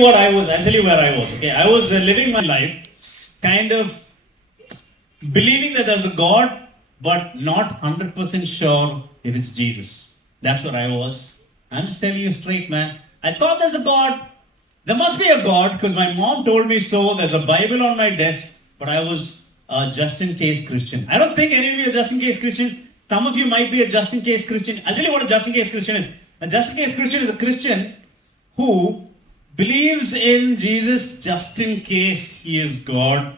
what I was. I'll tell you where I was. Okay, I was living my life, kind of believing that there's a God, but not 100% sure if it's Jesus. That's what I was. I'm just telling you straight, man. I thought there's a God. There must be a God because my mom told me so. There's a Bible on my desk, but I was a just in case Christian. I don't think any of you are just in case Christians. Some of you might be a just in case Christian. I'll tell you what a just in case Christian is. A just in case Christian is a Christian who believes in Jesus just in case he is God.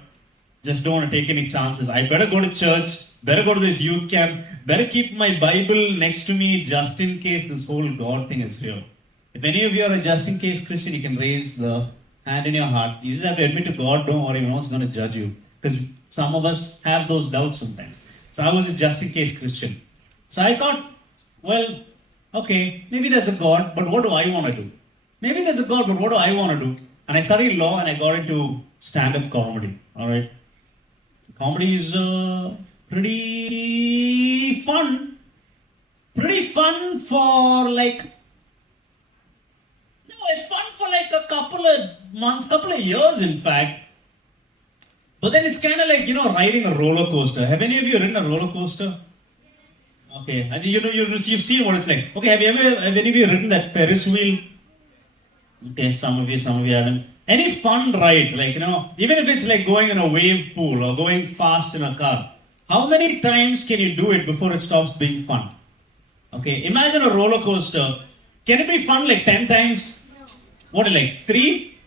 Just don't want to take any chances. I better go to church, better go to this youth camp, better keep my Bible next to me just in case this whole God thing is real. If any of you are a just in case Christian, you can raise the hand in your heart. You just have to admit to God, don't worry, no one's going to judge you. Because some of us have those doubts sometimes. So I was a just in case Christian. So I thought, well, okay, maybe there's a God, but what do I want to do? Maybe there's a God, but what do I want to do? And I studied law and I got into stand-up comedy. All right. Comedy is pretty fun. Pretty fun for like, no, it's fun for like a couple of months, couple of years in fact. But then it's kind of like, riding a roller coaster. Have any of you ridden a roller coaster? Okay, and you've seen what it's like. Okay, have any of you ridden that Ferris wheel? Okay, some of you haven't. Any fun ride, like, even if it's like going in a wave pool or going fast in a car, how many times can you do it before it stops being fun? Okay, imagine a roller coaster. Can it be fun like 10 times? What, like 3?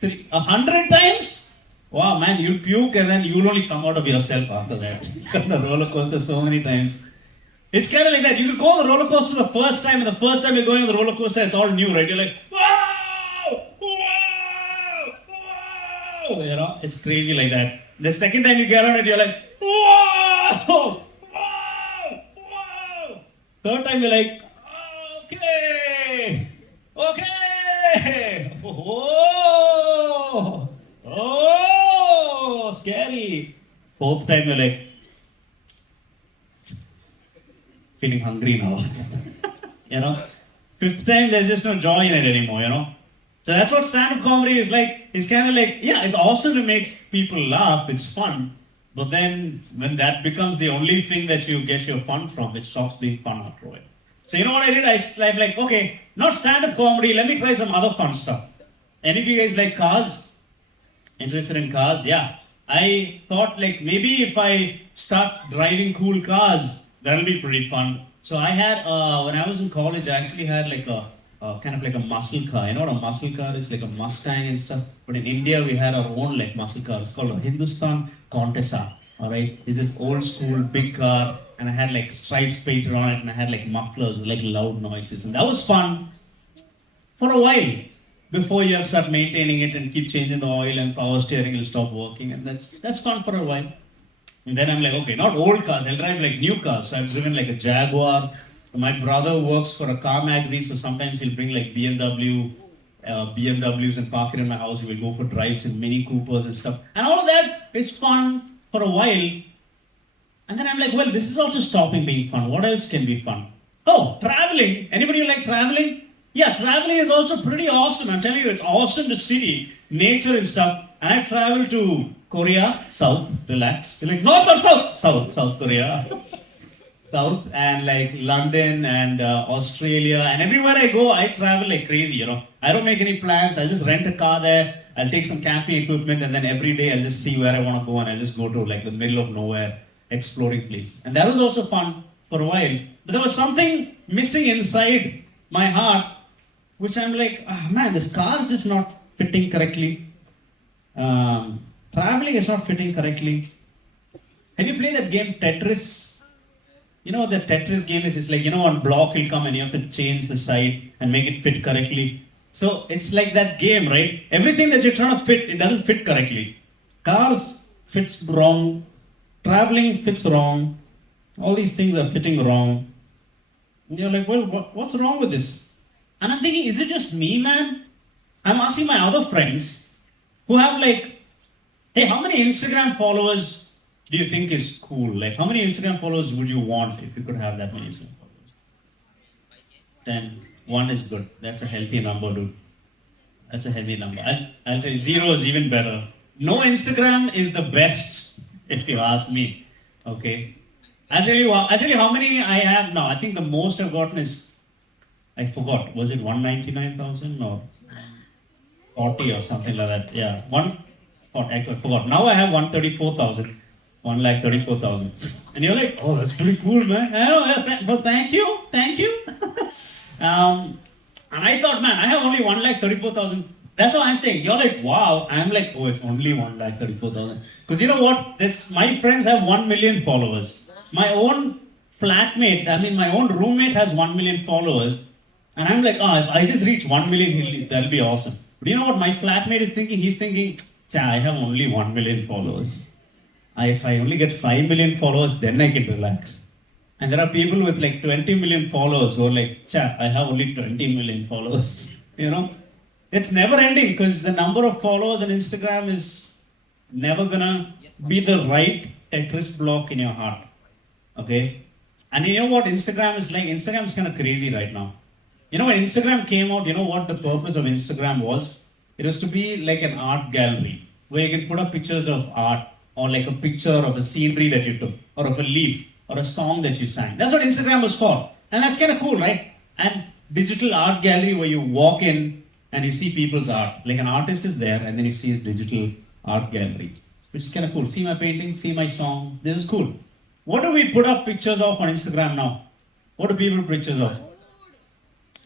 100 times? Wow, man, you'll puke and then you'll only come out of yourself after that. You've done the roller coaster so many times. It's kind of like that. You could go on the roller coaster the first time, and the first time you're going on the roller coaster, it's all new, right? You're like, wow, wow, wow. It's crazy like that. The second time you get on it, you're like, wow, wow, wow. Third time you're like, okay, oh, scary. Fourth time you're like, feeling hungry now. Fifth time there's just no joy in it anymore, So that's what stand-up comedy is like. It's kind of like, yeah, it's awesome to make people laugh, it's fun. But then when that becomes the only thing that you get your fun from, it stops being fun after a while. So you know what I did? I'm like, okay, not stand-up comedy, let me try some other fun stuff. Any of you guys like cars? Interested in cars? Yeah. I thought like maybe if I start driving cool cars, that'll be pretty fun. So I had, when I was in college, I actually had like a kind of like a muscle car. You know what a muscle car is? Like a Mustang and stuff. But in India, we had our own like muscle car. It's called a Hindustan Contessa. All right. It's this old school big car. And I had like stripes painted on it. And I had like mufflers with like loud noises. And that was fun for a while. Before you have to start maintaining it and keep changing the oil and power steering will stop working. And that's fun for a while. And then I'm like, okay, not old cars, I'll drive like new cars. So I've driven like a Jaguar. My brother works for a car magazine, so sometimes he'll bring like BMWs and park it in my house. We will go for drives in Mini Coopers and stuff. And all of that is fun for a while. And then I'm like, well, this is also stopping being fun. What else can be fun? Oh, traveling. Anybody like traveling? Yeah, traveling is also pretty awesome. I'm telling you, it's awesome to see nature and stuff. And I've traveled to Korea, South, relax. You're like, North or South? South Korea. South, and like London and Australia. And everywhere I go, I travel like crazy, I don't make any plans. I'll just rent a car there. I'll take some camping equipment. And then every day I'll just see where I want to go. And I'll just go to like the middle of nowhere, exploring places. And that was also fun for a while. But there was something missing inside my heart, which I'm like, man, this car is just not fitting correctly. Traveling is not fitting correctly. Have you played that game Tetris? You know what the Tetris game is? It's like, one block will come and you have to change the side and make it fit correctly. So it's like that game, right? Everything that you're trying to fit, it doesn't fit correctly. Cars fits wrong. Traveling fits wrong. All these things are fitting wrong. And you're like, well, what's wrong with this? And I'm thinking, is it just me, man? I'm asking my other friends who have like, hey, how many Instagram followers do you think is cool? Like, how many Instagram followers would you want if you could have that many Instagram followers? 10. 1 is good. That's a healthy number, dude. That's a heavy number. I'll tell you, zero is even better. No Instagram is the best, if you ask me. Okay. I'll tell you how many I have now. I think the most I've gotten is, I forgot. Was it 199,000 or 40 or something like that? Yeah. I forgot. Now I have 134,000. 1,34,000. And you're like, oh, that's pretty cool, man. I know, yeah, but thank you. Thank you. And I thought, man, I have only 1,34,000. That's what I'm saying. You're like, wow. I'm like, oh, it's only 1,34,000. Because you know what? My friends have 1 million followers. My own my own roommate has 1 million followers. And I'm like, oh, if I just reach 1 million, that'll be awesome. But you know what my flatmate is thinking? He's thinking, I have only 1 million followers. If I only get 5 million followers, then I can relax. And there are people with like 20 million followers who are like, I have only 20 million followers. You know, it's never ending because the number of followers on Instagram is never gonna be the right Tetris block in your heart. Okay? And you know what Instagram is like? Instagram is kind of crazy right now. You know, when Instagram came out, you know what the purpose of Instagram was? It was to be like an art gallery where you can put up pictures of art or like a picture of a scenery that you took or of a leaf or a song that you sang. That's what Instagram was for. And that's kind of cool, right? And digital art gallery where you walk in and you see people's art. Like an artist is there and then you see his digital art gallery, which is kind of cool. See my painting, see my song. This is cool. What do we put up pictures of on Instagram now? What do people put pictures of?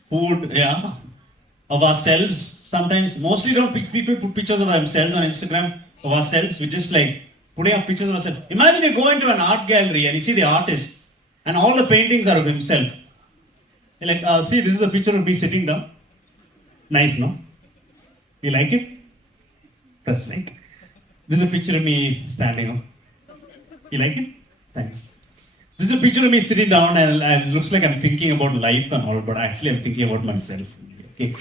Food, yeah. Of ourselves sometimes. Mostly don't people put pictures of themselves on Instagram, of ourselves. We just like putting up pictures of ourselves. Imagine you go into an art gallery and you see the artist and all the paintings are of himself. You're like, see, this is a picture of me sitting down. Nice, no? You like it? That's like. This is a picture of me standing up. You like it? Thanks. This is a picture of me sitting down and it looks like I'm thinking about life and all, but actually I'm thinking about myself. Okay.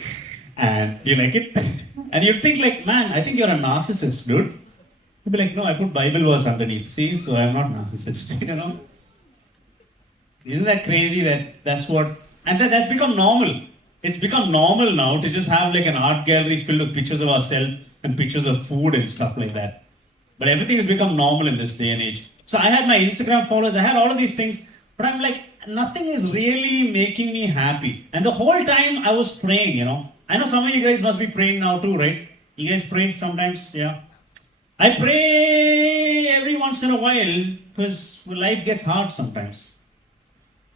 And you like it? And you'd think like, man, I think you're a narcissist, dude. You'd be like, no, I put Bible verse underneath. See, so I'm not narcissist. You know? Isn't that crazy that's what, and that's become normal. It's become normal now to just have like an art gallery filled with pictures of ourselves and pictures of food and stuff like that. But everything has become normal in this day and age. So I had my Instagram followers, I had all of these things, but I'm like, nothing is really making me happy. And the whole time I was praying, you know. I know some of you guys must be praying now too, right? You guys pray sometimes, yeah. I pray every once in a while because life gets hard sometimes.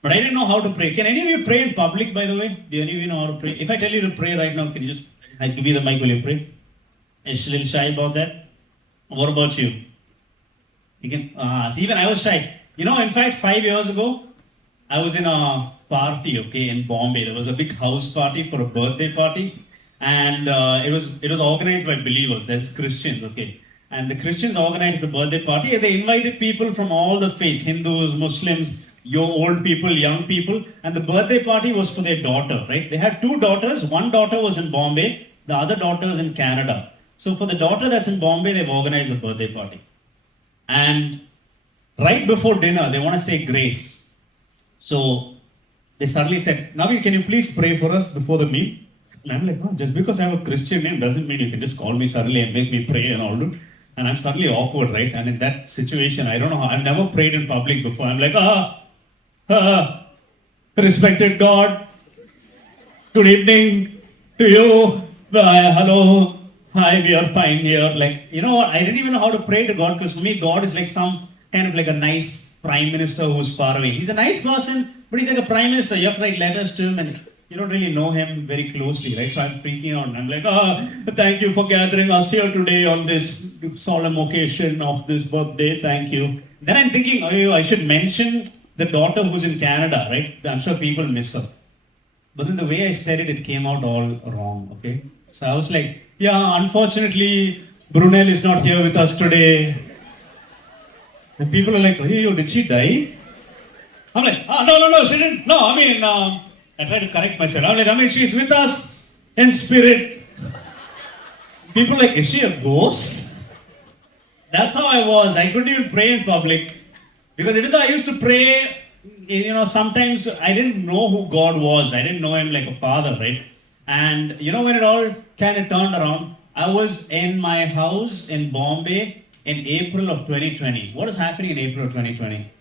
But I didn't know how to pray. Can any of you pray in public, by the way? Do any of you know how to pray? If I tell you to pray right now, can you just, I give you the mic, will you pray? Is a little shy about that? What about you? You can, even I was shy. You know, in fact, 5 years ago, I was in a party, okay, in Bombay. There was a big house party for a birthday party. And it was organized by believers. There's Christians, okay. And the Christians organized the birthday party. And they invited people from all the faiths, Hindus, Muslims, your old people, young people. And the birthday party was for their daughter, right? They had two daughters. One daughter was in Bombay. The other daughter was in Canada. So for the daughter that's in Bombay, they've organized a birthday party. And right before dinner, they want to say grace. So they suddenly said, Naveen, can you please pray for us before the meal? And I'm like, oh, just because I have a Christian name doesn't mean you can just call me suddenly and make me pray and all that. And I'm suddenly awkward, right? And in that situation, I don't know how, I've never prayed in public before. I'm like, respected God, good evening to you. Hello, hi, we are fine here. Like, you know what? I didn't even know how to pray to God because for me, God is like some kind of like a nice prime minister who's far away. He's a nice person, but he's like a prime minister. You have to write letters to him and you don't really know him very closely, right? So I'm freaking out. I'm like, thank you for gathering us here today on this solemn occasion of this birthday. Thank you. Then I'm thinking, I should mention the daughter who's in Canada, right? I'm sure people miss her. But then the way I said it, it came out all wrong, okay? So I was like, yeah, unfortunately, Brunel is not here with us today. And people are like, hey, did she die? I'm like, no, she didn't. No, I mean, I try to correct myself. I'm like, she's with us in spirit. People are like, is she a ghost? That's how I was. I couldn't even pray in public. Because even though I used to pray, you know, sometimes I didn't know who God was. I didn't know him like a father, right? And you know when it all kind of turned around, I was in my house in Bombay in April of 2020. What is happening in April of 2020?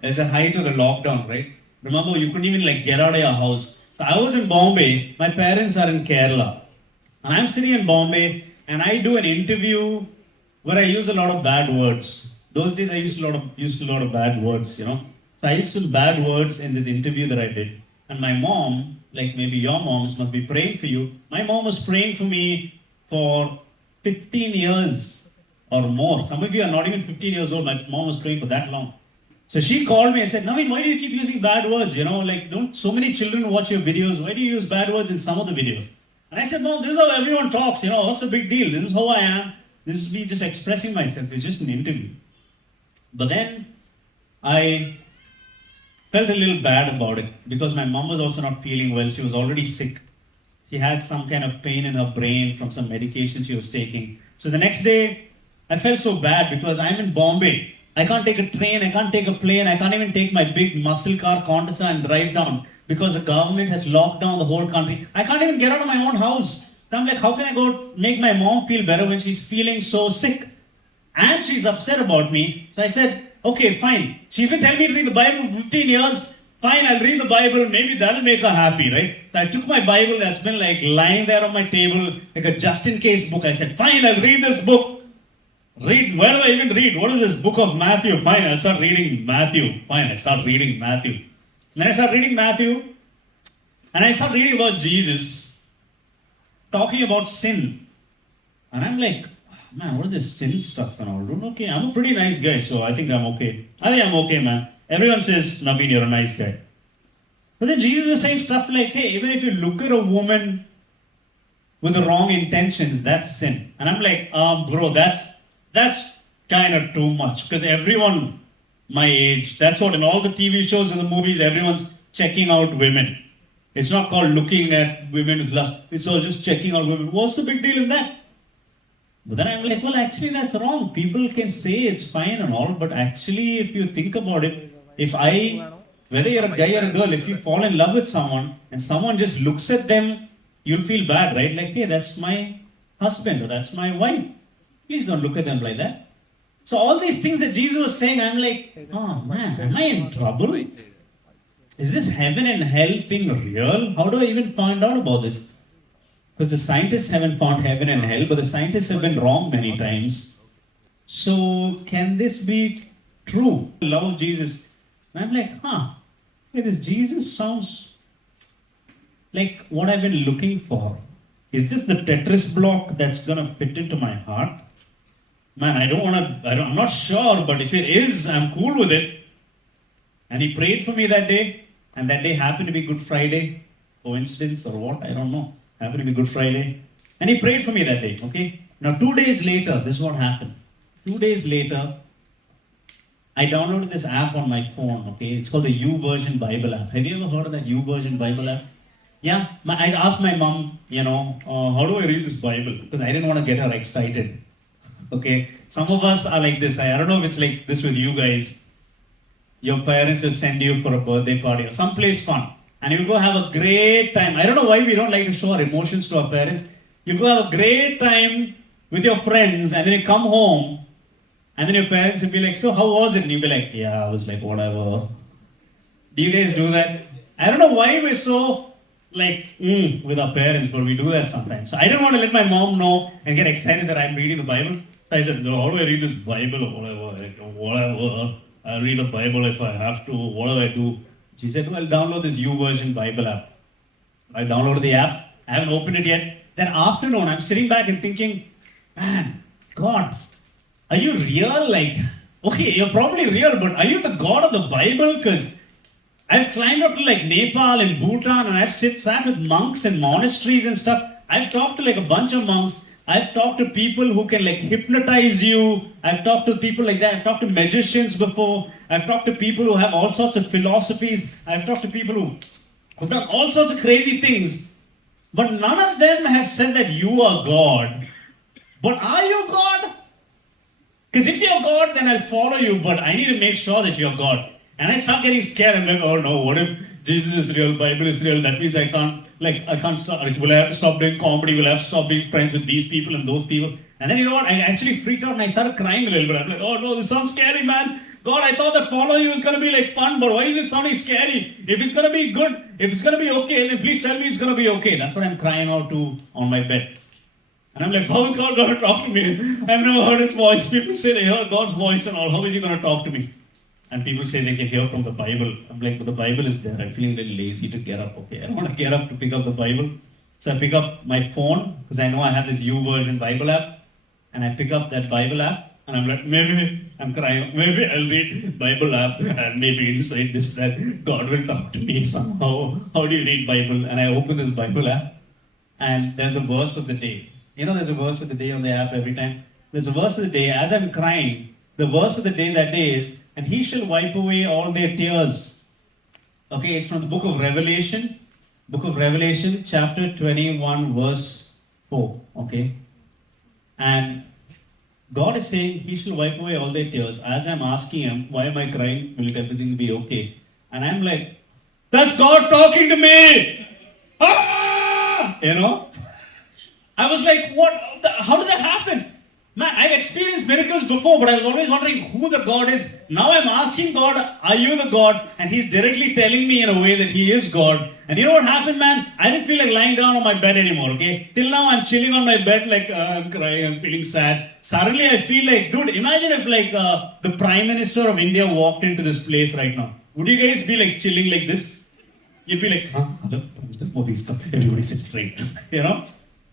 There's a height of the lockdown, right? Remember, you couldn't even like get out of your house. So I was in Bombay. My parents are in Kerala, and I'm sitting in Bombay, and I do an interview where I use a lot of bad words. Those days I used a lot of bad words, you know. So I used some bad words in this interview that I did, and my mom, like maybe your moms, must be praying for you. My mom was praying for me for 15 years or more. Some of you are not even 15 years old. My mom was praying for that long. So she called me and said, Naveen, why do you keep using bad words? You know, like, don't so many children watch your videos. Why do you use bad words in some of the videos? And I said, Mom, this is how everyone talks. You know, what's the big deal? This is how I am. This is me just expressing myself. It's just an interview. But then I felt a little bad about it because my mom was also not feeling well. She was already sick. She had some kind of pain in her brain from some medication she was taking. So the next day, I felt so bad because I'm in Bombay. I can't take a train, I can't take a plane, I can't even take my big muscle car Contessa and drive down because the government has locked down the whole country. I can't even get out of my own house. So I'm like, how can I go make my mom feel better when she's feeling so sick? And she's upset about me. So I said, okay, fine. She's been telling me to read the Bible for 15 years. Fine, I'll read the Bible. Maybe that'll make her happy, right? So I took my Bible that's been like lying there on my table, like a just in case book. I said, fine, I'll read this book. Read, where do I even read? What is this book of Matthew? Fine, I'll start reading Matthew. Fine, I start reading Matthew. And then I start reading Matthew, and I start reading about Jesus, talking about sin. And I'm like, man, what is this sin stuff and all? Okay, I'm a pretty nice guy, so I think I'm okay. I think I'm okay, man. Everyone says, Naveen, you're a nice guy. But then Jesus is saying stuff like, hey, even if you look at a woman with the wrong intentions, that's sin. And I'm like, bro, that's kind of too much. Because everyone my age, that's what in all the TV shows and the movies, everyone's checking out women. It's not called looking at women with lust. It's all just checking out women. What's the big deal in that? But then I'm like, well, actually, that's wrong. People can say it's fine and all, but actually, if you think about it, whether you're a guy or a girl, if you fall in love with someone and someone just looks at them, you'll feel bad, right? Like, hey, that's my husband or that's my wife. Please don't look at them like that. So all these things that Jesus was saying, I'm like, oh man, am I in trouble? Is this heaven and hell thing real? How do I even find out about this? Because the scientists haven't found heaven and hell, but the scientists have been wrong many times. So can this be true? The love of Jesus. And I'm like, hey, this Jesus sounds like what I've been looking for. Is this the Tetris block that's going to fit into my heart? Man, I'm not sure, but if it is, I'm cool with it. And he prayed for me that day, and that day happened to be Good Friday. Coincidence or what? I don't know. Happened to be Good Friday. And he prayed for me that day, okay? Now 2 days later, this is what happened. 2 days later, I downloaded this app on my phone, okay? It's called the YouVersion Bible app. Have you ever heard of that YouVersion Bible app? Yeah, I asked my mom, how do I read this Bible? Because I didn't want to get her excited. Okay, some of us are like this. I don't know if it's like this with you guys. Your parents will send you for a birthday party or someplace fun. And you'll go have a great time. I don't know why we don't like to show our emotions to our parents. You go have a great time with your friends and then you come home and then your parents will be like, so how was it? And you'll be like, yeah, I was like, whatever. Do you guys do that? I don't know why we're so with our parents, but we do that sometimes. So I didn't want to let my mom know and get excited that I'm reading the Bible. So I said, no, how do I read this Bible or whatever? Whatever. I'll read the Bible if I have to. What do I do? She said, well, download this YouVersion Bible app. I downloaded the app. I haven't opened it yet. That afternoon, I'm sitting back and thinking, man, God, are you real? Okay, you're probably real, but are you the God of the Bible? Because I've climbed up to Nepal and Bhutan and I've sat with monks and monasteries and stuff. I've talked to a bunch of monks. I've talked to people who can hypnotize you. I've talked to people like that. I've talked to magicians before. I've talked to people who have all sorts of philosophies. I've talked to people who've done all sorts of crazy things. But none of them have said that you are God. But are you God? Because if you're God, then I'll follow you. But I need to make sure that you're God. And I start getting scared. I'm like, oh no, what if Jesus is real, Bible is real. That means I can't stop. Will I have to stop doing comedy? Will I have to stop being friends with these people and those people? And then you know what? I actually freaked out and I started crying a little bit. I'm like, oh no, this sounds scary, man. God, I thought that following you is going to be like fun, but why is it sounding scary? If it's going to be good, if it's going to be okay, then please tell me it's going to be okay. That's what I'm crying out to on my bed. And I'm like, how is God going to talk to me? I've never heard his voice. People say they heard God's voice and all. How is he going to talk to me? And people say they can hear from the Bible. I'm like, but the Bible is there. I'm feeling a little lazy to get up. Okay, I don't want to get up to pick up the Bible. So I pick up my phone because I know I have this YouVersion Bible app. And I pick up that Bible app. And I'm like, maybe I'm crying. Maybe I'll read Bible app. And maybe inside this that God will talk to me somehow. How do you read Bible? And I open this Bible app. And there's a verse of the day. You know, there's a verse of the day on the app every time. There's a verse of the day. As I'm crying, the verse of the day that day is, and he shall wipe away all their tears. Okay, it's from the book of Revelation. Book of Revelation, chapter 21, verse 4. Okay. And God is saying, he shall wipe away all their tears. As I'm asking him, why am I crying? Will everything be okay? And I'm like, that's God talking to me! Ah! You know? I was like, how did that happen? Man, I've experienced miracles before, but I was always wondering who the God is. Now I'm asking God, are you the God? And he's directly telling me in a way that he is God. And you know what happened, man? I didn't feel like lying down on my bed anymore, okay? Till now I'm chilling on my bed like, I'm crying, I'm feeling sad. Suddenly I feel like, dude, imagine if like the Prime Minister of India walked into this place right now. Would you guys be like chilling like this? You'd be like, huh? Everybody sit straight, you know?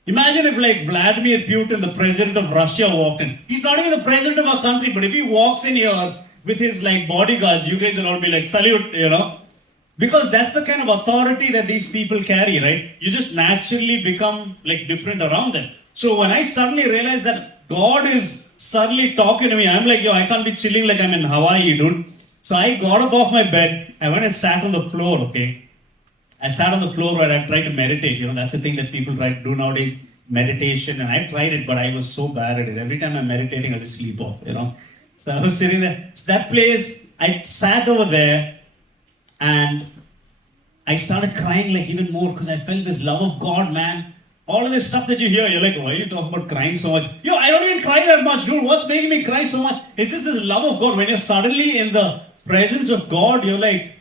Imagine if like Vladimir Putin, the president of Russia, walked in. He's not even the president of our country, but if he walks in here with his like bodyguards, you guys will all be like, salute, you know. Because that's the kind of authority that these people carry, right? You just naturally become like different around them. So when I suddenly realized that God is suddenly talking to me, I'm like, yo, I can't be chilling like I'm in Hawaii, dude. So I got up off my bed, I went and sat on the floor, okay. I sat on the floor where I tried to meditate. You know, that's the thing that people try to do nowadays, meditation. And I tried it, but I was so bad at it. Every time I'm meditating, I just sleep off, you know. So I was sitting there. So that place, I sat over there and I started crying like even more because I felt this love of God, man. All of this stuff that you hear, you're like, why are you talking about crying so much? Yo, I don't even cry that much, dude. What's making me cry so much? It's just this love of God. When you're suddenly in the presence of God, you're like,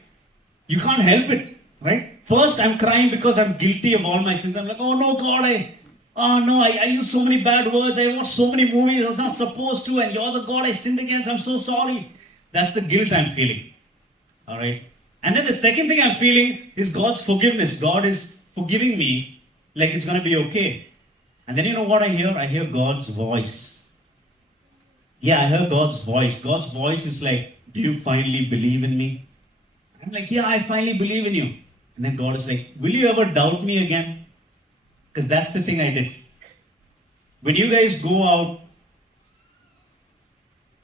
you can't help it, right? First, I'm crying because I'm guilty of all my sins. I'm like, oh no, God, I used so many bad words. I watched so many movies I was not supposed to, and you're the God I sinned against. I'm so sorry. That's the guilt I'm feeling. All right. And then the second thing I'm feeling is God's forgiveness. God is forgiving me like it's going to be okay. And then you know what I hear? I hear God's voice. Yeah, I heard God's voice. God's voice is like, do you finally believe in me? I'm like, yeah, I finally believe in you. And then God is like, will you ever doubt me again? Because that's the thing I did. When you guys go out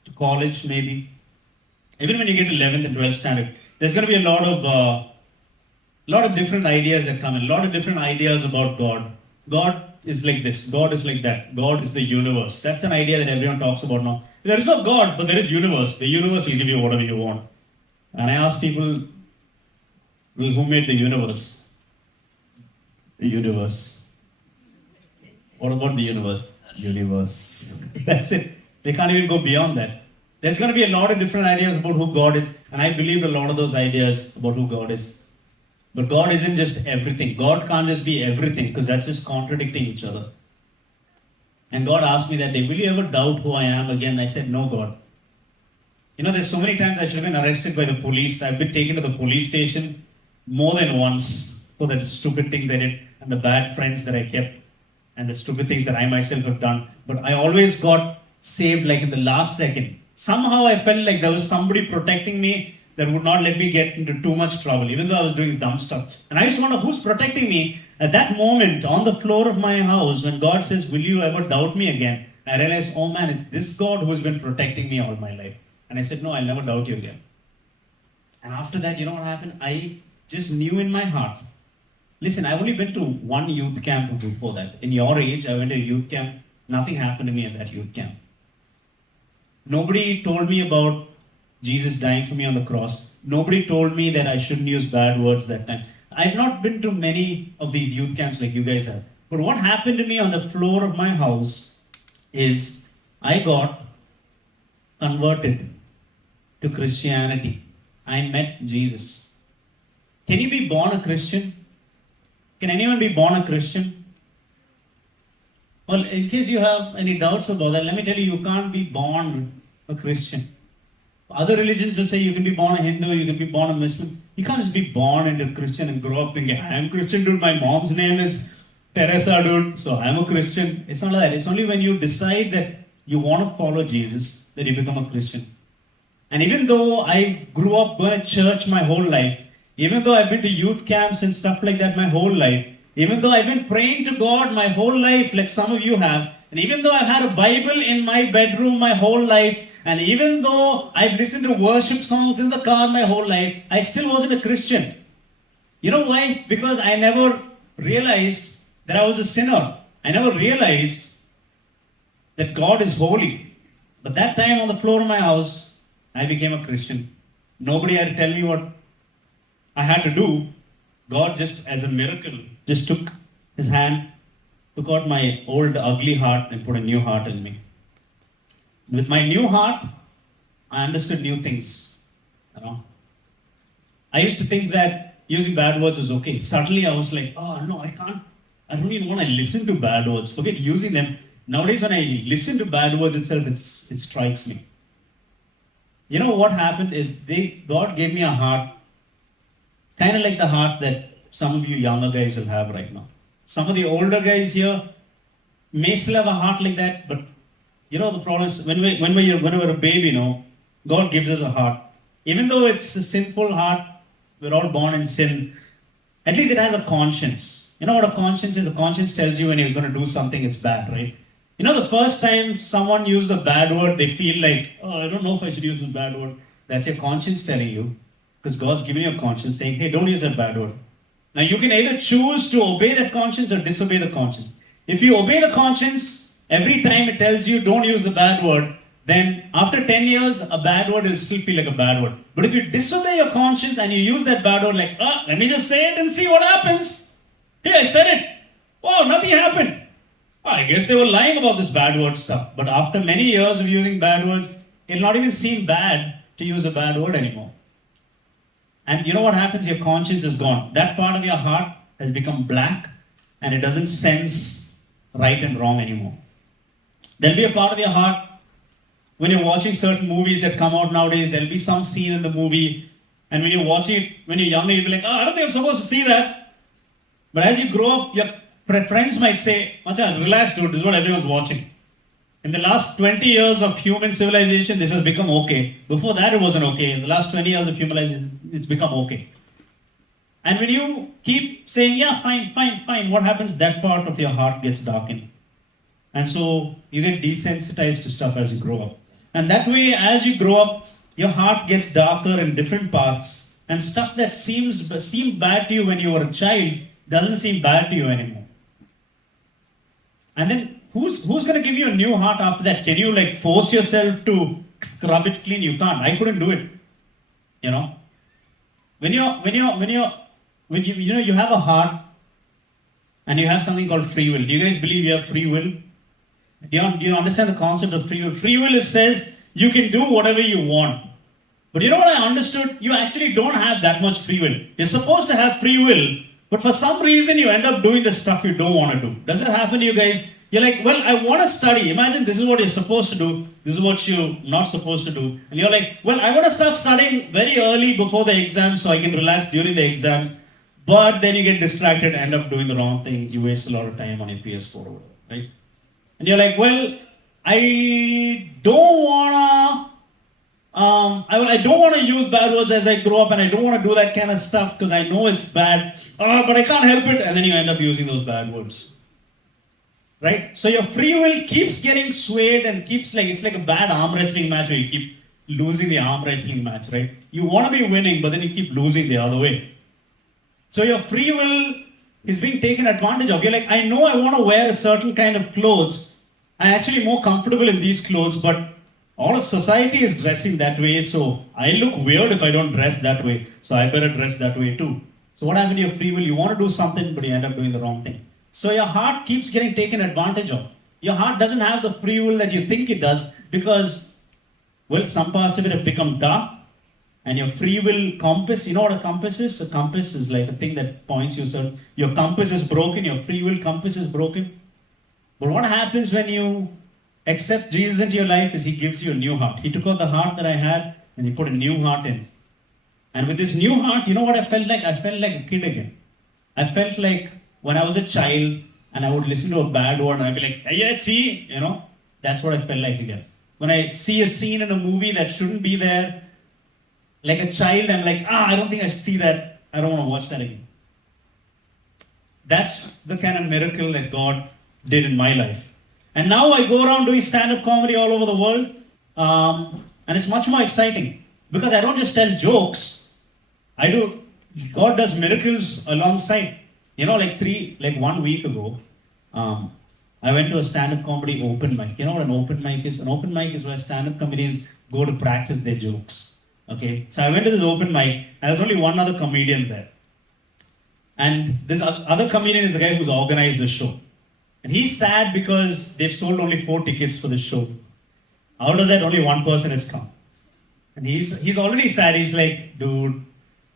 to college, maybe, even when you get 11th and 12th standard, there's going to be a lot of different ideas that come in, a lot of different ideas about God. God is like this, God is like that, God is the universe. That's an idea that everyone talks about now. There is no God, but there is universe. The universe will give you whatever you want. And I ask people, well, who made the universe? The universe. What about the universe? Universe. That's it. They can't even go beyond that. There's going to be a lot of different ideas about who God is, and I believe a lot of those ideas about who God is. But God isn't just everything. God can't just be everything, because that's just contradicting each other. And God asked me that day, will you ever doubt who I am again? I said, no, God. You know, there's so many times I should have been arrested by the police. I've been taken to the police station more than once for the stupid things I did and the bad friends that I kept and the stupid things that I myself have done. But I always got saved like in the last second. Somehow I felt like there was somebody protecting me that would not let me get into too much trouble, even though I was doing dumb stuff. And I just wonder who's protecting me at that moment on the floor of my house when God says, will you ever doubt me again? I realized, oh man, it's this God who's been protecting me all my life. And I said, no, I'll never doubt you again. And after that, you know what happened? I just knew in my heart. Listen, I've only been to one youth camp before that. In your age, I went to a youth camp. Nothing happened to me in that youth camp. Nobody told me about Jesus dying for me on the cross. Nobody told me that I shouldn't use bad words that time. I've not been to many of these youth camps like you guys have. But what happened to me on the floor of my house is I got converted to Christianity. I met Jesus. Can you be born a Christian? Can anyone be born a Christian? Well, in case you have any doubts about that, let me tell you, you can't be born a Christian. Other religions will say you can be born a Hindu, you can be born a Muslim. You can't just be born into Christian and grow up thinking, I am Christian, dude. My mom's name is Teresa, dude. So I'm a Christian. It's not like that. It's only when you decide that you want to follow Jesus that you become a Christian. And even though I grew up going to church my whole life, even though I've been to youth camps and stuff like that my whole life, even though I've been praying to God my whole life, like some of you have, and even though I've had a Bible in my bedroom my whole life, and even though I've listened to worship songs in the car my whole life, I still wasn't a Christian. You know why? Because I never realized that I was a sinner. I never realized that God is holy. But that time on the floor of my house, I became a Christian. Nobody had to tell me what I had to do. God just, as a miracle, just took his hand, took out my old ugly heart and put a new heart in me. With my new heart, I understood new things. I used to think that using bad words was okay. Suddenly I was like, oh no, I can't. I don't even want to listen to bad words. Forget using them. Nowadays when I listen to bad words itself, it strikes me. You know what happened is God gave me a heart, kind of like the heart that some of you younger guys will have right now. Some of the older guys here may still have a heart like that, but you know the problem is when we're a baby, God gives us a heart. Even though it's a sinful heart, we're all born in sin. At least it has a conscience. You know what a conscience is? A conscience tells you when you're going to do something, it's bad, right? You know, the first time someone uses a bad word, they feel like, oh, I don't know if I should use this bad word. That's your conscience telling you, because God's giving you a conscience saying, hey, don't use that bad word. Now, you can either choose to obey that conscience or disobey the conscience. If you obey the conscience, every time it tells you don't use the bad word, then after 10 years, a bad word will still feel like a bad word. But if you disobey your conscience and you use that bad word like, let me just say it and see what happens. Hey, I said it. Oh, nothing happened. I guess they were lying about this bad word stuff. But after many years of using bad words, it'll not even seem bad to use a bad word anymore. And you know what happens? Your conscience is gone. That part of your heart has become black and it doesn't sense right and wrong anymore. There'll be a part of your heart when you're watching certain movies that come out nowadays, there'll be some scene in the movie, and when you're watching it, when you're younger, you'll be like, I don't think I'm supposed to see that. But as you grow up, your friends might say, Macha, relax dude, this is what everyone's watching. In the last 20 years of human civilization, this has become okay. Before that, it wasn't okay. In the last 20 years of human civilization, it's become okay. And when you keep saying, yeah, fine, what happens? That part of your heart gets darkened. And so you get desensitized to stuff as you grow up. And that way, as you grow up, your heart gets darker in different parts. And stuff that seemed bad to you when you were a child doesn't seem bad to you anymore. And then who's going to give you a new heart after that? Can you force yourself to scrub it clean? You can't. I couldn't do it. When you have a heart and you have something called free will. Do you guys believe you have free will? Do you understand the concept of free will? Free will says you can do whatever you want. But you know what I understood? You actually don't have that much free will. You're supposed to have free will, but for some reason you end up doing the stuff you don't want to do. Does that happen to you guys? You're like, well, I want to study. Imagine this is what you're supposed to do. This is what you're not supposed to do. And you're like, well, I want to start studying very early before the exams so I can relax during the exams. But then you get distracted, end up doing the wrong thing. You waste a lot of time on your PS4 or whatever, right? And you're like, well, I don't want to use bad words as I grow up, and I don't want to do that kind of stuff because I know it's bad, but I can't help it. And then you end up using those bad words. Right? So your free will keeps getting swayed and it's like a bad arm wrestling match where you keep losing the arm wrestling match, right? You want to be winning, but then you keep losing the other way. So your free will is being taken advantage of. You're like, I know I want to wear a certain kind of clothes. I'm actually more comfortable in these clothes, but All of society is dressing that way, so I look weird if I don't dress that way. So I better dress that way too. So what happened to your free will? You want to do something, but you end up doing the wrong thing. So your heart keeps getting taken advantage of. Your heart doesn't have the free will that you think it does because, well, some parts of it have become dark. And your free will compass, you know what a compass is? A compass is like a thing that points you. So your compass is broken, your free will compass is broken. But what happens when you accept Jesus into your life is He gives you a new heart. He took out the heart that I had and He put a new heart in. And with this new heart, you know what I felt like? I felt like a kid again. I felt like when I was a child and I would listen to a bad word and I'd be like, hey, yeah, see, you know, that's what I felt like again. When I see a scene in a movie that shouldn't be there, like a child, I'm like, I don't think I should see that. I don't want to watch that again. That's the kind of miracle that God did in my life. And now I go around doing stand-up comedy all over the world. And it's much more exciting. Because I don't just tell jokes. God does miracles alongside. You know, like 1 week ago, I went to a stand-up comedy open mic. You know what an open mic is? An open mic is where stand-up comedians go to practice their jokes. Okay, so I went to this open mic, and there's only one other comedian there. And this other comedian is the guy who's organized the show. And he's sad because they've sold only 4 tickets for the show. Out of that, only one person has come. And he's already sad. He's like, dude,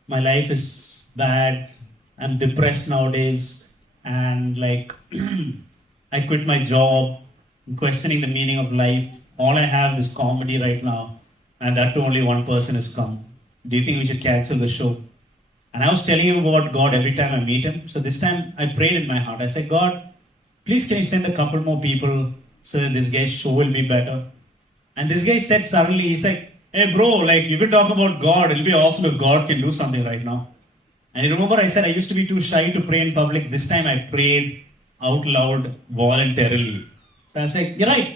my life is bad. I'm depressed nowadays. And like, I quit my job. I'm questioning the meaning of life. All I have is comedy right now. And that too only one person has come. Do you think we should cancel the show? And I was telling him about God every time I meet him. So this time I prayed in my heart. I said, God, please can you send a couple more people so that this guy's show will be better? And this guy said suddenly, he's like, hey bro, like you can talk about God. It'll be awesome if God can do something right now. And you remember I said I used to be too shy to pray in public. This time I prayed out loud voluntarily. So I was like, you're right.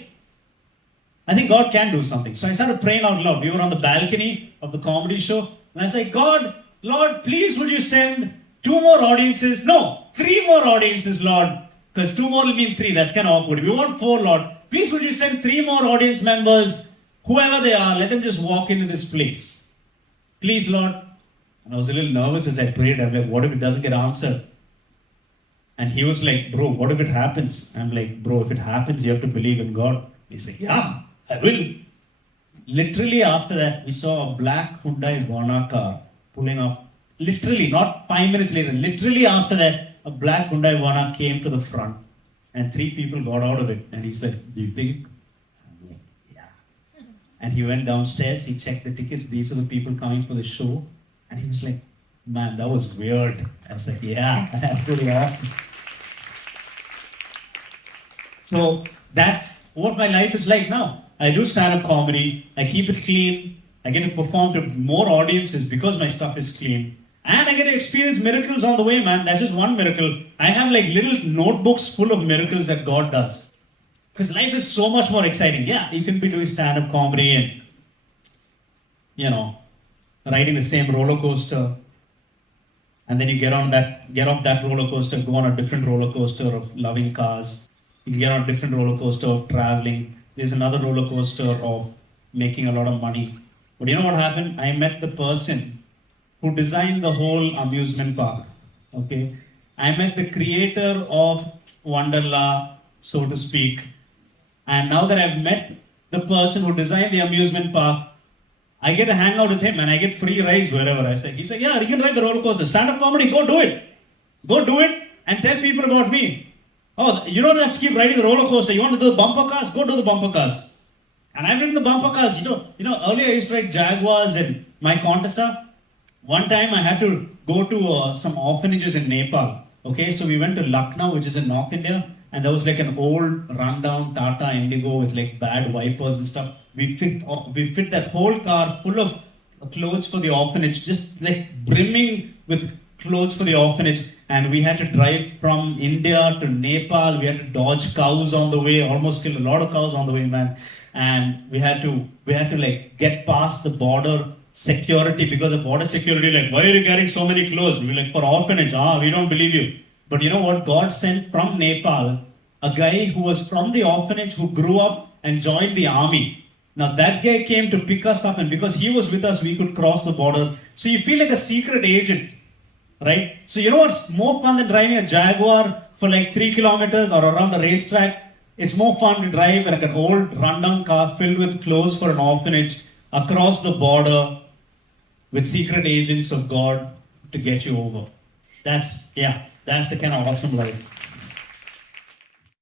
I think God can do something. So I started praying out loud. We were on the balcony of the comedy show. And I said, God, Lord, please would you send 2 more audiences? No, 3 more audiences, Lord. Because 2 more will mean 3. That's kind of awkward. We want 4, Lord. Please would you send 3 more audience members, whoever they are, let them just walk into this place. Please, Lord. And I was a little nervous as I prayed. I'm like, what if it doesn't get answered? And he was like, bro, what if it happens? I'm like, bro, if it happens, you have to believe in God. He's like, yeah, I will. Literally after that, we saw a black Hyundai Verna car pulling up. Literally, not 5 minutes later. Literally after that, a black Hyundai Verna came to the front. And 3 people got out of it. And he's like, do you think? I'm like, yeah. And he went downstairs. He checked the tickets. These are the people coming for the show. And he was like, man, that was weird. I was like, yeah, that's pretty awesome. So that's what my life is like now. I do stand-up comedy. I keep it clean. I get to perform to more audiences because my stuff is clean. And I get to experience miracles on the way, man. That's just one miracle. I have like little notebooks full of miracles that God does. Because life is so much more exciting. Yeah, you can be doing stand-up comedy and, you know, riding the same roller coaster. And then you get off that roller coaster, go on a different roller coaster of loving cars. You get on a different roller coaster of traveling. There's another roller coaster of making a lot of money. But you know what happened? I met the person who designed the whole amusement park. Okay? I met the creator of Wonderla, so to speak. And now that I've met the person who designed the amusement park, I get to hang out with him and I get free rides wherever I say. He's like, yeah, you can ride the roller coaster. Stand-up comedy, go do it. Go do it and tell people about me. Oh, you don't have to keep riding the roller coaster. You want to do the bumper cars? Go do the bumper cars. And I've ridden the bumper cars. You know, earlier I used to ride Jaguars and my Contessa. One time I had to go to some orphanages in Nepal. Okay, so we went to Lucknow, which is in North India. And there was like an old rundown Tata Indigo with like bad wipers and stuff. We fit that whole car full of clothes for the orphanage, just like brimming with clothes for the orphanage. And we had to drive from India to Nepal. We had to dodge cows on the way, almost kill a lot of cows on the way, man. And we had to like get past the border security, because the border security like, why are you carrying so many clothes? We were like, for orphanage. We don't believe you. But you know what? God sent from Nepal a guy who was from the orphanage, who grew up and joined the army. Now that guy came to pick us up, and because he was with us, we could cross the border. So you feel like a secret agent, right? So you know what's more fun than driving a Jaguar for like 3 kilometers or around a racetrack? It's more fun to drive like an old rundown car filled with clothes for an orphanage across the border with secret agents of God to get you over. That's the kind of awesome life.